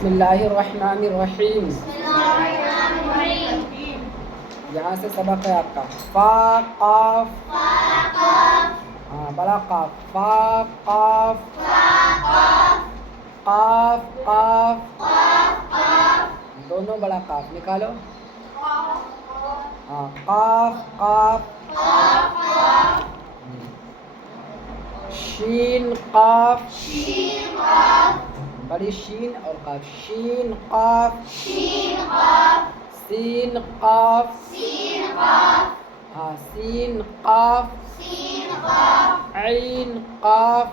बिस्मिल्लाहिर्रहमानिर्रहीम। यहाँ से सबक है आपका फा काफ, हाँ बड़ा काफ, फा काफ, काफ काफ, दोनों बड़ा काफ निकालो। हाँ काफ काफ, शीन काफ, बड़ी शीन और काफ, शीन काफ, सीन काफ, हाँ सीन काफ, ऐन काफ,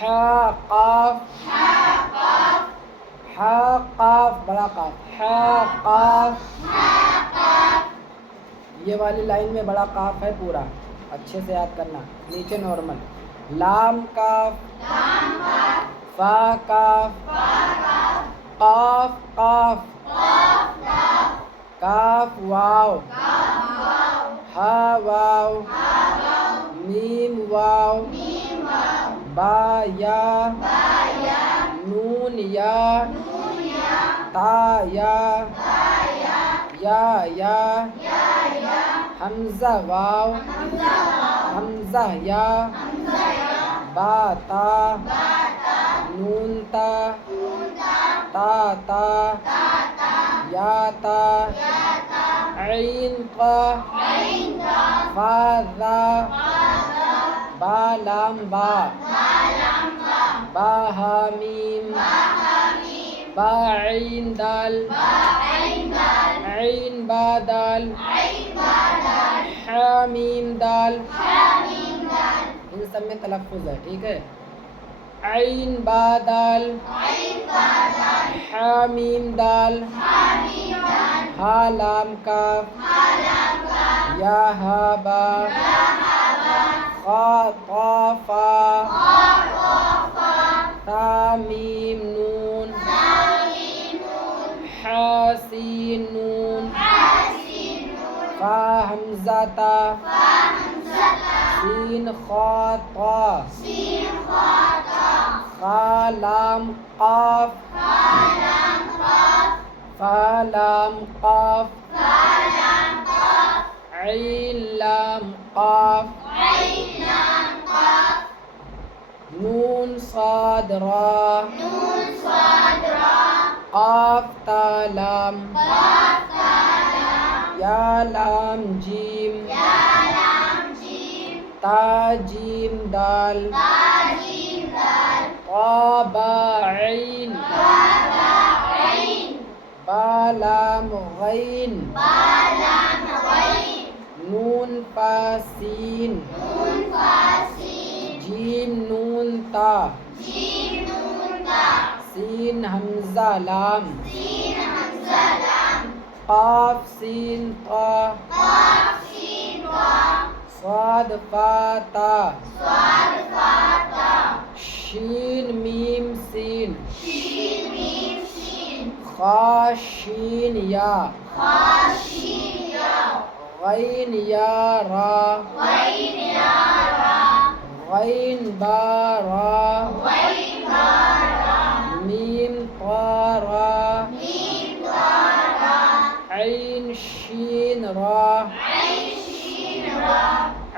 हा काफ, हा काफ बड़ा काफ, हा काफ। ये वाली लाइन में बड़ा काफ है पूरा, अच्छे से याद करना। नीचे नॉर्मल, लाम काफ, फा काफ, काफ काफ, काफ वाव, हा वाव, मीम वाव, बा या, नून या, ता या, हमजा वाव, हमजा या, बा ता, नून ता, ता या ता, ऐन का, फा दा, बा लाम बा, बा हा मीम, बा ऐन दाल, ऐन बा दाल, हा मीम दाल, इन सब में तलफ़्फ़ुज़ है, ठीक है। ऐन बा दाल, हा मीम दाल, हा लाम काफ, या हा बा, खा काफा, ता मीम नून, हा सीन नून, फा हमज़ा ता, सीन खा ता, खा लाम काफ, फा लाम काफ, ऐन लाम काफ, नून साद रा, काफ ता लाम, या लाम जीम, ता जीम दाल, ता बा ऐन, बा लाम गैन, नून फा सीन, जीम नून ता, सीन हमज़ा लाम, काफ सीन ता, स्वाद फा ता, शीन मीम सीन, खा शीन या, गैन या रा, गैन बा रा, मीम ता रा, ऐन शीन रा,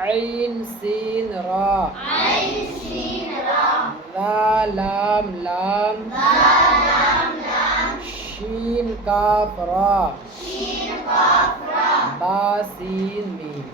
ऐन सीन रा, ला लाम लाम, शीन काफ रा, बा सीन मीम।